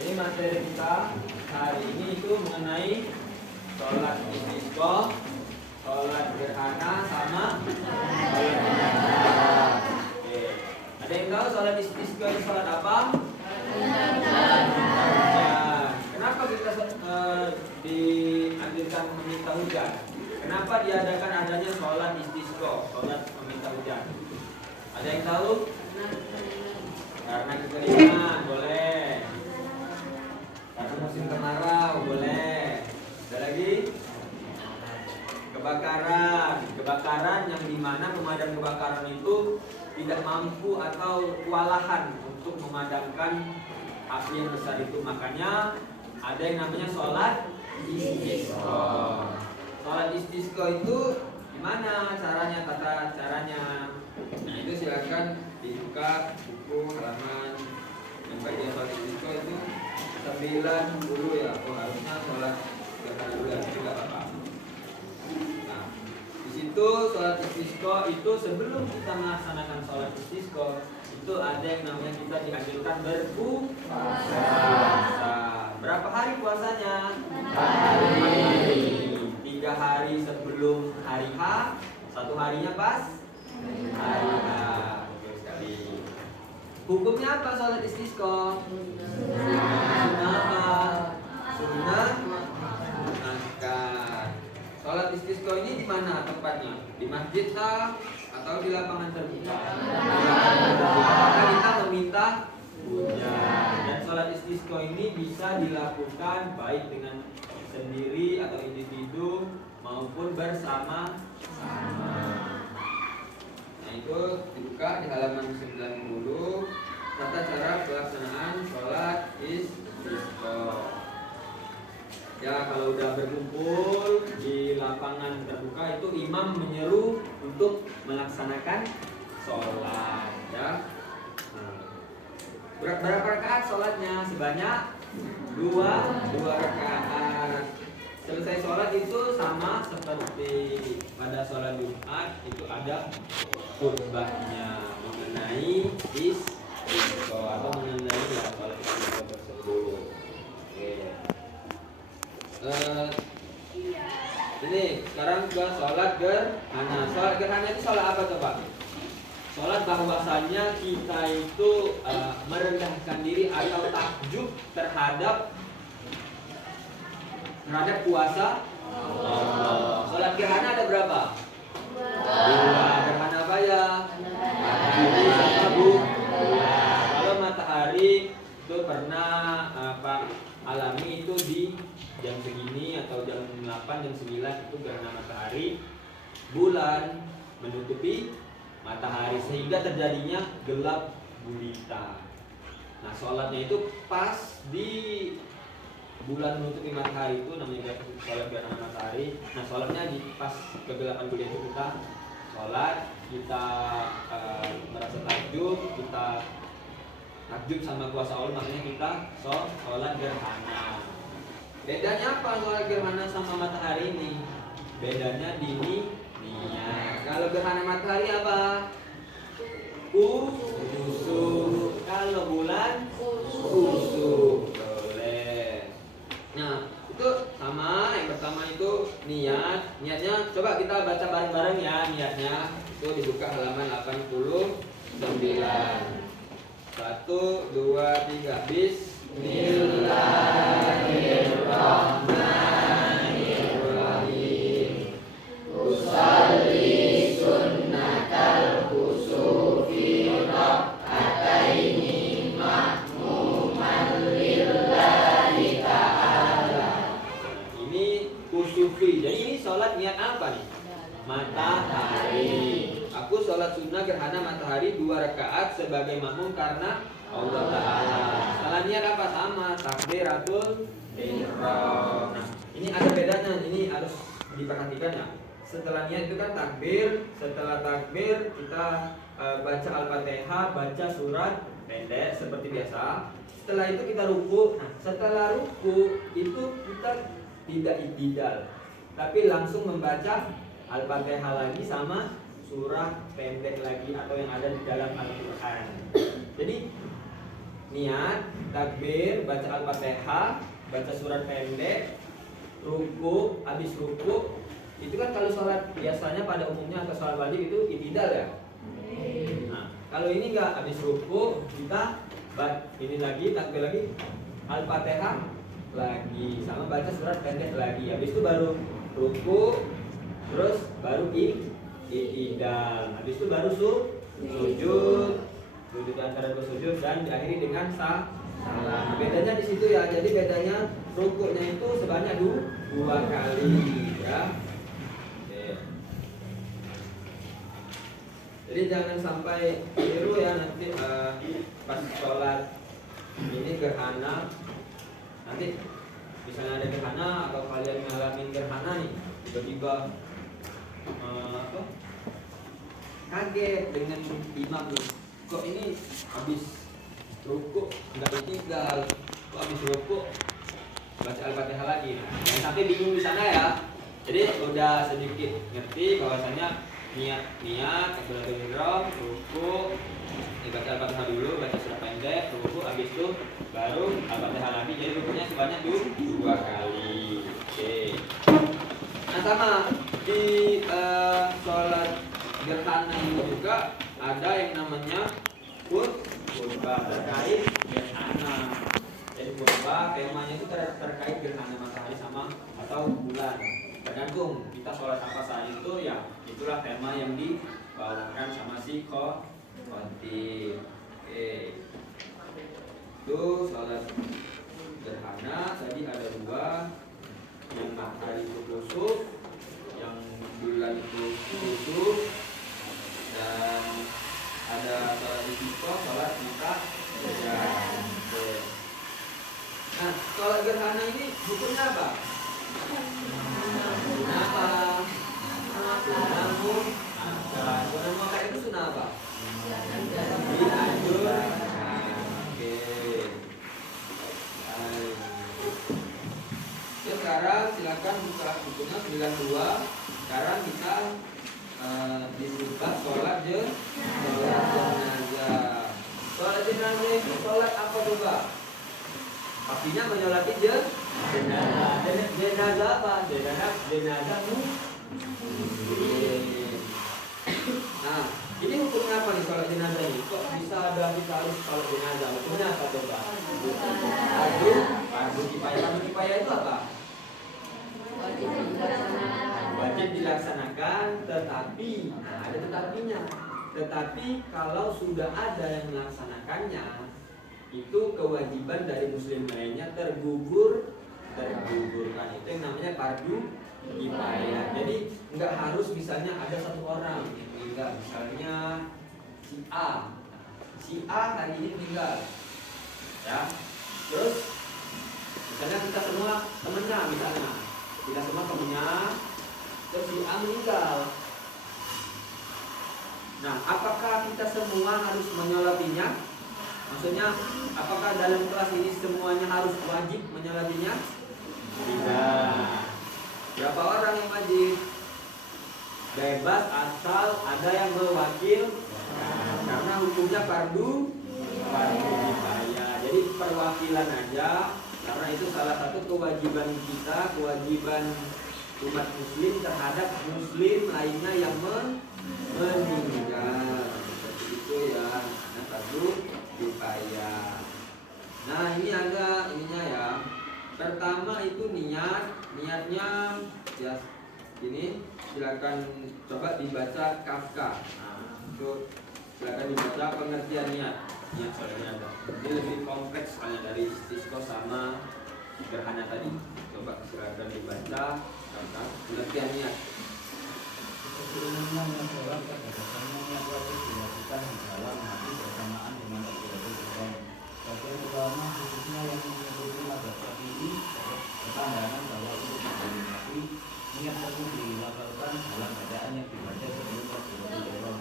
Jadi materi kita hari ini itu mengenai sholat istisqa, sholat gerhana, sama sholat jenazah. Oke. Ada yang tahu sholat istisqa itu sholat apa? Hujan. Kenapa kita dianjurkan meminta hujan? Kenapa diadakan adanya sholat istisqa, sholat meminta hujan? Ada yang tahu? Karena kekeringan, boleh. Karena musim kemarau, boleh. Ada lagi? Kebakaran yang dimana pemadam kebakaran itu tidak mampu atau kewalahan untuk memadamkan api yang besar itu. Makanya ada yang namanya sholat istisqa. Sholat istisqa itu gimana caranya, tata caranya? Nah itu silakan dibuka buku halaman yang bagian sholat istisqa itu 90 ya. Oh harusnya sholat gerhana dulu ya, tidak apa-apa. Nah di situ sholat istisqa itu sebelum kita melaksanakan sholat istisqa itu ada yang namanya kita dianjurkan berpuasa. Berapa hari puasanya? 4 hari. 3 hari sebelum hari H, 1 harinya pas hari H. Betul sekali. Hukumnya apa sholat istisqa? Sunnah apa? Sunnah akad. Sholat istisqa ini di mana tempatnya? Di masjid atau di lapangan terbuka? Maka kita meminta hujan. Dan sholat istisqa ini bisa dilakukan baik dengan sendiri atau individu maupun bersama-sama. Nah itu dibuka di halaman 90 tata cara pelaksanaan sholat istisqa. Ya kalau udah berkumpul di lapangan terbuka itu imam menyeru untuk melaksanakan sholat ya. Berapa rakaat sholatnya? Sebanyak 2 rakaat. Selesai sholat itu sama seperti pada sholat Jumat itu ada khutbahnya mengenai istisqa atau mengenai sholat istisqa tersebut. Oke. Ini sekarang ke sholat gerhana. Sholat gerhana itu sholat apa coba? Sholat bahwasannya kita itu merendahkan diri atau takjub terhadap kuasa Allah. Sholat gerhana ada berapa? 2. Gerhana apa ya? Matahari sama bulan. Kalau matahari itu pernah alami itu di jam segini atau jam 8, jam 9 itu gerhana matahari. Bulan menutupi matahari sehingga terjadinya gelap gulita. Nah sholatnya itu pas di bulan menutupi matahari itu namanya sholat gerhana matahari. Nah sholatnya di pas kegelapan gulita itu kita sholat, kita merasa takjub, kita takjub sama kuasa Allah, makanya kita sholat gerhana. Bedanya apa sholat gerhana sama matahari ini? Bedanya di niat. Kalau gerhana matahari apa? Kusuf. Kalau bulan kusuf. Boleh. Nah itu sama. Yang pertama itu niat. Niatnya coba kita baca bareng-bareng ya niatnya. Itu dibuka halaman 89. 1, 2, 3. Bismillahirrahmanirrahim. Usalli sunnatal kusufi rak'ataini ma'muman lillahi ta'ala. Ini kusufi. Jadi ini sholat niat apa nih? Matahari. Aku sholat sunnah gerhana matahari 2 rakaat sebagai makmum karena Allah Ta'ala. Salah niat apa? Sama takbiratul ihram. Nah ini ada bedanya. Ini harus diperhatikan ya. Setelah niat itu kan takbir. Setelah takbir kita baca Al-Fatihah, baca surat pendek seperti biasa. Setelah itu kita ruku. Nah setelah ruku itu kita tidak i'tidal, tapi langsung membaca Al-Fatihah lagi sama surah pendek lagi atau yang ada di dalam Al-Quran. Jadi niat, takbir, baca Al-Fatihah, baca surat pendek, ruku, habis ruku. Itu kan kalau sholat biasanya pada umumnya atau sholat wajib itu i'tidal ya. Nah, kalau ini enggak, habis ruku kita ini lagi, takbir lagi, Al-Fatihah lagi sama baca surat pendek lagi. Habis itu baru ruku, terus baru i'tidal. Habis itu baru sujud antara dua sujud dan diakhiri dengan salam. Bedanya di situ ya. Jadi bedanya rukuknya itu sebanyak 2 kali ya. Oke. Jadi jangan sampai keliru ya nanti pas sholat ini gerhana, nanti misalnya ada gerhana atau kalian ngalamin gerhana nih, tiba-tiba kaget dengan imam nih, kok ini habis rukuk nggak i'tidal, kok habis rukuk baca Al-Fatihah lagi. Jangan sampai bingung di sana ya. Jadi udah sedikit ngerti bahwasanya niat takbiratul ihram, rukuk, baca Al-Fatihah dulu, baca surat pendek, rukuk, habis itu baru Al-Fatihah lagi. Jadi rukuknya sebanyak 2 kali. Oke. Nah sama di sholat gerhana ini juga ada yang namanya khutbah terkait gerhana. Jadi khutbah temanya itu terkait gerhana matahari sama atau bulan. Tergantung kita sholat apa saat itu ya, itulah tema yang dibawakan sama si khotib. Oke. Itu sholat gerhana tadi ada 2, yang matahari itu kusuf, yang bulan itu kusuf, dan ada sholat istiqo, sholat kita ya. Nah, sholat gerhana ini hukumnya apa? Sunnah apa? Sunnah muakkad. Sunnah muakkad itu sunnah apa? Dianjurkan. Oke. Sekarang silakan buka bukunya 92. Sekarang kita disebut sholat jenazah. Sholat jenazah itu sholat apa coba? Pastinya menyolati jenazah. Jenazah apa? Jenazah Nah, ini hukumnya apa nih sholat jenazah ini? Kok bisa ada kita harus sholat jenazah? Hukumnya apa coba? Fardu kifayah. Fardu kifayah itu apa? Wajib dilaksanakan, tetapi ada tetapinya. Tetapi kalau sudah ada yang melaksanakannya, itu kewajiban dari muslim lainnya tergugurkan. Itu yang namanya fardu kifayah. Jadi nggak harus misalnya ada 1 orang yang meninggal, misalnya si A hari ini meninggal, ya. Terus misalnya kita semua temennya, terus si A meninggal. Nah, apakah kita semua harus menyolatinya? Maksudnya, apakah dalam kelas ini semuanya harus wajib menyolatinya? Tidak. Berapa orang yang wajib? Bebas asal ada yang mewakil, karena hukumnya fardu kifayah. Jadi perwakilan aja, karena itu salah satu kewajiban kita, kewajiban umat muslim terhadap muslim lainnya yang meninggal. Seperti itu ya, nah, fardu kifayah. Nah, ini ada ininya ya. Pertama itu niatnya ya ini silakan coba dibaca Kafka. Nah, itu silakan dibaca pengertian niat soalnya ada. Ini lebih kompleks soalnya dari istisqa sama gerhana tadi. Coba silakan dibaca Kafka pengertian niat. Sebelumnya yang sholat berdasarkan niat wajib dilakukan di dalam hati bersamaan dengan takbiratul ihram. Bagian ulama khususnya yang mengikuti mazhab Syafi'i berpandangan bahwa untuk mendekati niat tersebut dilafalkan dalam bacaan yang dibaca sebelum takbiratul ihram.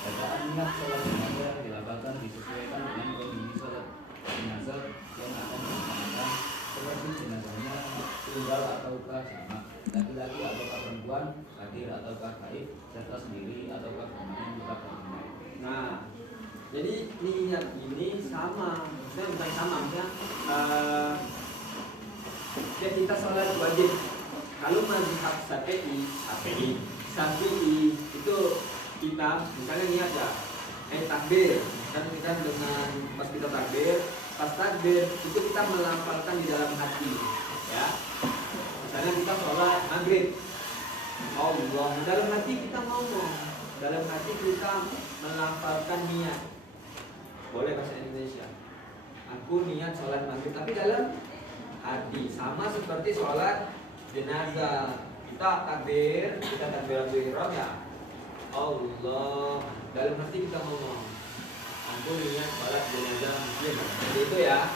Bacaan niat sholat jenazah dilafalkan disesuaikan dengan kondisi sholat jenazah yang akan dilaksanakan, seperti jenazahnya tunggal ataukah jamak, laki-laki ataukah perempuan, kawan, hadir ataukah gaib, serta sendiri ataukah bermain juga bermain. Nah, jadi niat ini sama, maksudnya bukan sama, maksudnya ya kita sholat wajib. Kalau mazhab Syafi'i itu kita misalnya niat ya, takbir, kan kita dengan pas kita takbir itu kita melafalkan di dalam hati, ya. Misalnya kita sholat maghrib, Allah, dalam hati kita ngomong, dalam hati kita melafalkan niat. Boleh bahasa Indonesia. Aku niat sholat maghrib, tapi dalam hati sama seperti sholat jenazah. Kita takbiratul ihram ya. Allah, dalam hati kita ngomong, aku niat sholat jenazah muslim. Jadi itu ya.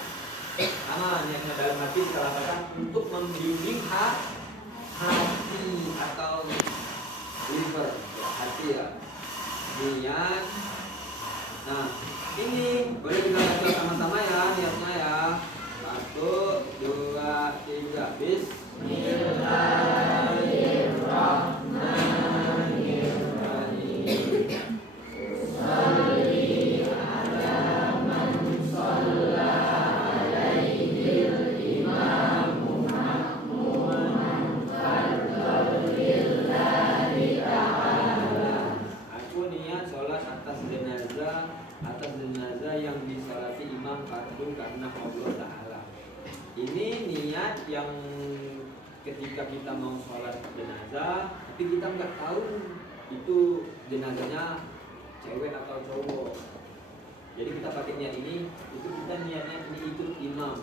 Sama niatnya dalam hati kita lakukan untuk membimbing hati atau liver hati ya. Niat. Nah, ini boleh kita baca sama-sama ya niatnya ya. 1, 2, 3. Bismillahirrahmanirrahim. Sholli ala man shalla alaihil imamu ma'muman lillahi ta'ala. Aku niat sholat atas jenazah yang disolati imam fardu karena Allah Ta'ala. Ini niat yang ketika kita mau sholat jenazah, tapi kita nggak tahu itu jenazahnya cewek atau cowok. Jadi kita pakai niat ini, itu kita niatnya ini ikut imam,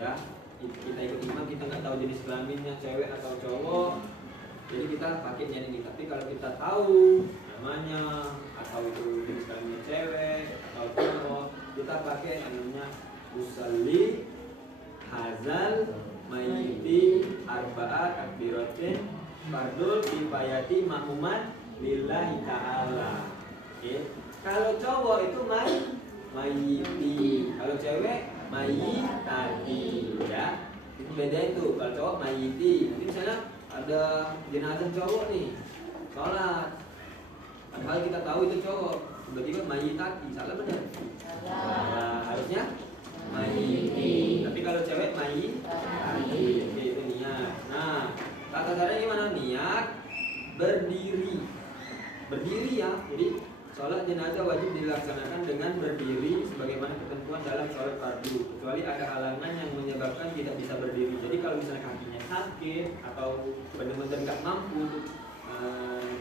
ya. Kita ikut imam, kita nggak tahu jenis kelaminnya cewek atau cowok. Jadi kita pakai niat ini. Tapi kalau kita tahu namanya atau itu jenis kelaminnya cewek atau cowok, kita pakai namanya usalli hazal mayyiti arba'at takbiratin fardul kifayati ma'muman lillahi ta'ala. Okay. Kalau cowok itu mayyiti, kalau cewek mayyitati, ya. Itu beda itu. Kalau cowok mayyiti. Nanti misalnya ada jenazah cowok nih sholat, padahal kita tahu itu cowok, tiba-tiba mayyitati, salah benar? Salah. Harusnya mayyiti. Tapi kalau cewek mayyitati. Oke, itu niat. Nah, tata caranya gimana? Niat berdiri ya. Jadi sholat jenazah wajib dilaksanakan dengan berdiri sebagaimana ketentuan dalam sholat fardu, kecuali ada halangan yang menyebabkan tidak bisa berdiri. Jadi kalau misalnya kakinya sakit atau benar-benar nggak mampu untuk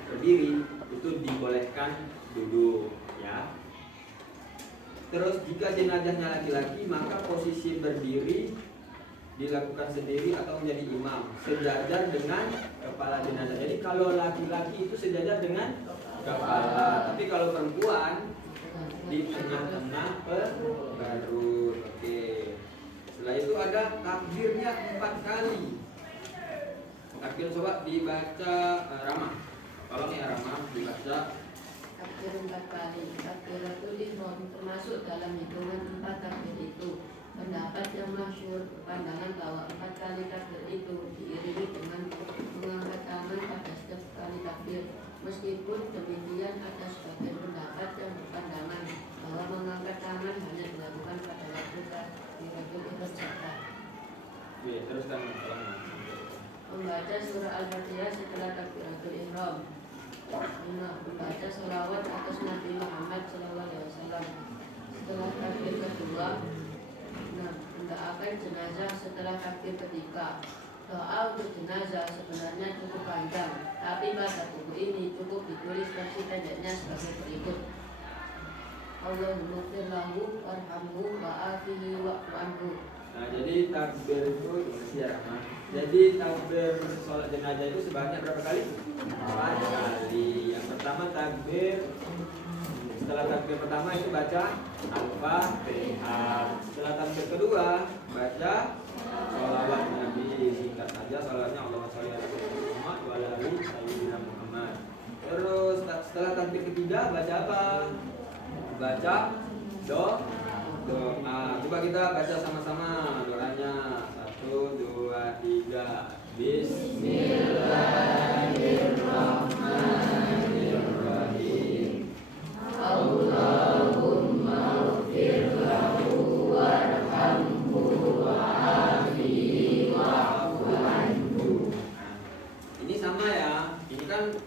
berdiri, itu dibolehkan duduk, ya. Terus jika jenazahnya laki-laki, maka posisi berdiri dilakukan sendiri atau menjadi imam, sejajar dengan kepala jenazah. Jadi kalau laki-laki itu sejajar dengan kepala, tapi kalau perempuan di tengah-tengah perut. Oke. Setelah itu ada takbirnya 4 kali. Takbir coba dibaca Rama. Tolong ya Rama dibaca. Takbir 4 kali. Takbiratul ihram termasuk dalam hitungan 4 takbir itu. Pendapat yang masyhur berpandangan bahwa 4 kali takbir itu diiringi dengan mengangkat tangan pada setiap kali takbir. Meskipun demikian, ada sebagian pendapat yang berpandangan bahwa mengangkat tangan hanya dilakukan pada waktu takbiratul ihram saja. Oke, teruskan. Membaca surah Al-Fatihah setelah takbiratul ihram. 5. Membaca sholawat atas Nabi Muhammad SAW setelah takbir kedua. 6. Mendoakan jenazah setelah takbir ketiga. Doa untuk jenazah sebenarnya cukup panjang, tapi pada buku ini cukup ditulis versi pendeknya sebagai berikut. Allahumma ighfir lahu warhamhu wa'afihi wa'fu anhu. Nah, jadi takbir itu Rahman. Jadi takbir sholat jenazah itu sebanyak berapa kali? 4 kali. Yang pertama takbir, setelah takbir pertama itu baca Al-Fatihah. Setelah takbir kedua baca sholawat Nabi, singkat saja sholawatnya Allahumma sholli ala sayyidina Muhammad wa ala ali sayyidina Muhammad. Terus setelah takbir ketiga baca apa? Baca doa. Coba kita baca sama-sama doanya. 1, 2, 3. Bismillah.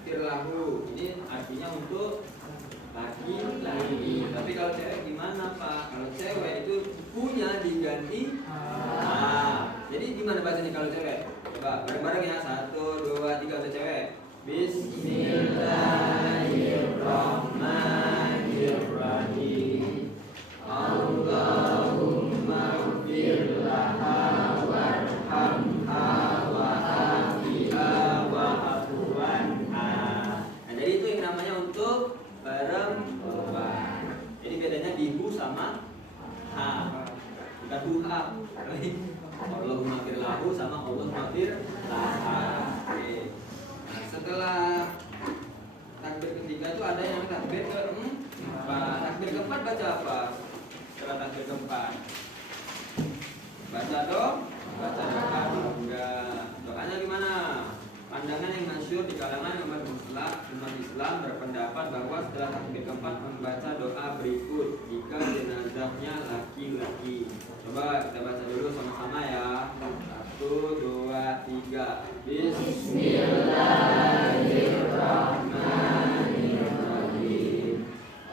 firlahu. Ini artinya untuk laki-laki. Tapi kalau cewek gimana Pak? Kalau cewek itu punya diganti jadi gimana bacanya kalau cewek? Coba bareng-bareng ya. 1, 2, 3 untuk cewek. Bismillahirrahmanirrahim. Allahumma ighfir laha warhamha wa'afiha wa'afuanha. Nah, jadi itu yang namanya untuk perempuan. Jadi bedanya di hu sama ha, bukan huha. Allahumma ighfir lahu sama Allahumma ighfir laha. Oke. Nah, setelah takbir ketiga itu ada yang takbir keempat. Takbir keempat baca apa? Setelah takbir keempat baca dong, baca doa enggak. Doanya gimana? Pandangan yang masyhur di kalangan umat Islam berpendapat bahwa setelah takbir keempat membaca doa berikut jika jenazahnya laki-laki. Coba kita baca dulu sama-sama ya. 1, 2, 3. Bismillahirrahmanirrahim.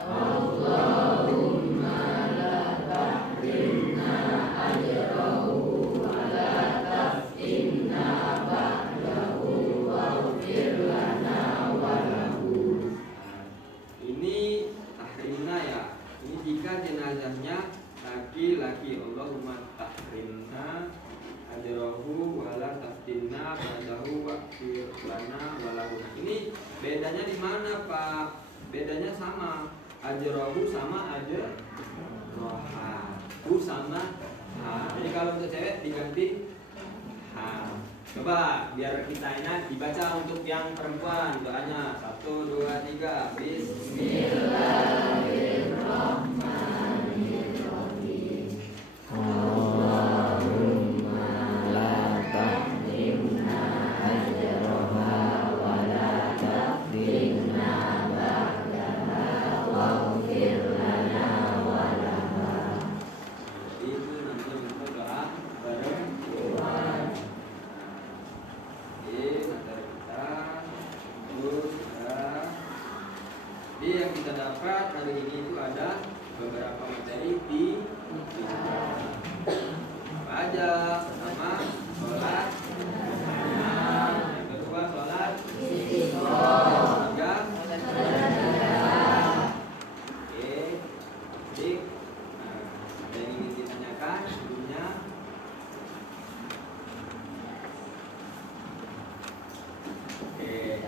Allahumma la tahrimna ajrahu wa la taftinna ba'dahu waghfir lana wa lahu. Ini tahrimna ya. Ini jika jenazahnya laki-laki. Allahumma tahrimna ajrahu wala taftinna ba'dahu waghfir lana wa lahu. Ini bedanya di mana Pak? Bedanya sama. Ajrahu sama ajroha. Hu sama ha. Jadi kalau untuk cewek diganti ha. Coba biar kita enak dibaca untuk yang perempuan doanya. 1, 2, 3. Bismillahirrahmanirrahim. Allahumma la tahrimna ajraha wa la taftinna ba'daha waghfir lana wa laha. Itu namanya untuk doa perempuan. Materi kita terus jadi yang kita dapat hari ini itu ada beberapa materi di apa aja? Pertama sholat, yang kedua sholat istisqa, tiga oke. Jadi ada yang ingin ditanyakan sebelumnya? Oke,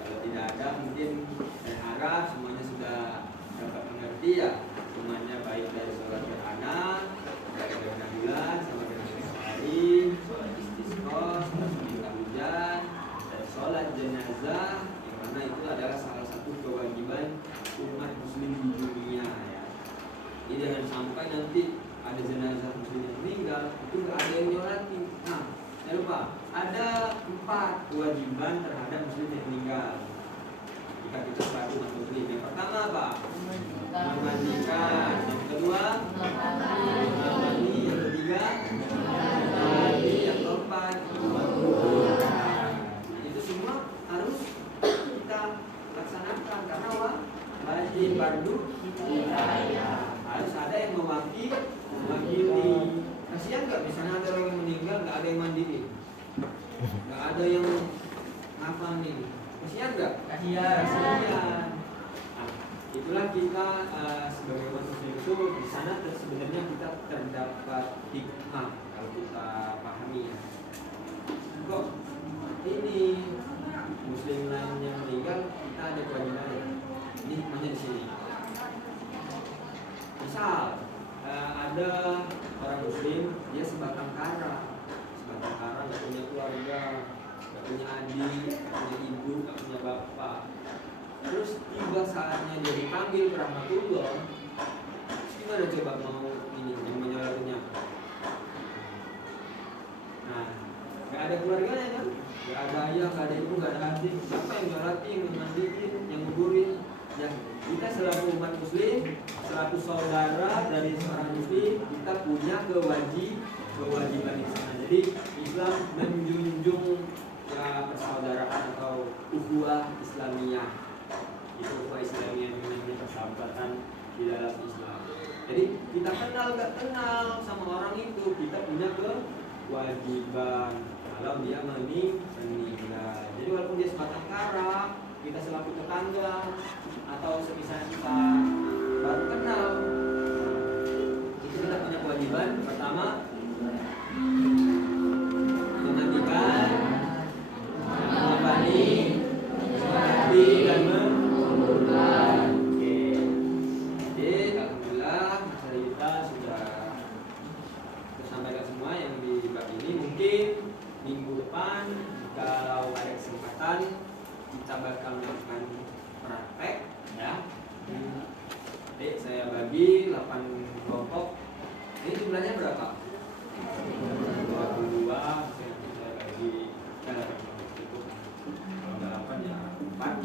kalau tidak ada mungkin saya harap semuanya sudah dapat mengerti ya. Semuanya baik dari sholat gerhana, dari gerhana bulan, sama gerhana matahari, sholat istisqa, sholat minta hujan, dan sholat jenazah, yang mana itu adalah salah satu kewajiban umat muslim di dunia ya. Jadi jangan sampai nanti ada jenazah muslim yang meninggal itu nggak ada yang nyolatin. Nah, jangan lupa ada 4 kewajiban terhadap muslim yang meninggal. Jika kita selaku umat muslim, yang pertama apa? Memandikan. Yang kedua, mandi. Yang ketiga, mandi. Yang keempat, berdoa. Itu semua harus kita laksanakan karena wajib fardu kifayah. Harus ada yang mewakili. Kasihan nggak misalnya ada orang yang meninggal nggak ada yang mandiin, nggak ada yang ngapain? Kasihan nggak? Kasihan. Nah, itulah kita sebagai umat muslim itu di sana sebenarnya kita terdapat hikmah kalau kita pahami ya. Kok ini muslim lain yang meninggal kita ada kewajibannya? Ini hikmahnya di sini. Misal ada orang muslim dia sebatang kara nggak punya keluarga, nggak punya adik, nggak punya ibu, nggak punya bapak. Terus tiba saatnya dia dipanggil ke rahmatullah, gimana coba mau ini yang menyolatinya? Nah, nggak ada keluarganya kan, nggak ada ayah, nggak ada ibu, nggak ada adik. Siapa yang nyolati, yang memandiin, yang nguburin? Ya, kita selaku umat muslim, selaku saudara dari seorang muslim, kita punya kewajiban di sana. Jadi Islam menjunjung persaudaraan atau ukhuwah ukhuwah Islamiyah. Itu ukhuwah Islamiyah namanya persahabatan di dalam Islam. Jadi kita kenal gak kenal sama orang itu, kita punya kewajiban kalau dia meninggal. Jadi walaupun dia sebatang kara, kita selaku tetangga atau semisal kita baru kenal, itu kita punya kewajiban. Pertama, memandikan, mengabani, mengabdi dan menguburkan. Oke. Jadi alhamdulillah materi kita sudah tersampaikan semua yang di bab ini. Mungkin minggu depan kalau ada kesempatan kita bakal melakukan praktek ya. Jadi saya bagi 8 kelompok. Ini jumlahnya berapa? 22. Saya bagi 8 kelompok itu. Kalau 8 ya 4.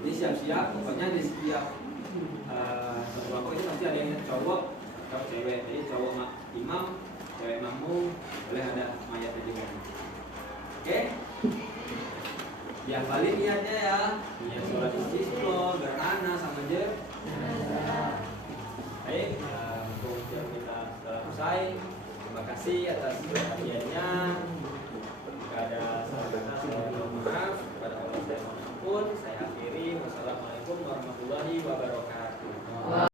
Jadi siap-siap. Pokoknya di setiap satu kelompok itu pasti ada yang cowok atau cewek. Jadi cowok imam, cewek makmum, boleh ada mayatnya juga. Oke? Dihafalin niatnya ya. Niat sholat istisqa, gerhana sama je. Baik, untuk yang kita telah selesai. Terima kasih atas perhatiannya. Jika ada salah kata, saya mohon maaf. Kepada Allah saya mohon ampun. Saya akhiri. Wassalamualaikum warahmatullahi wabarakatuh.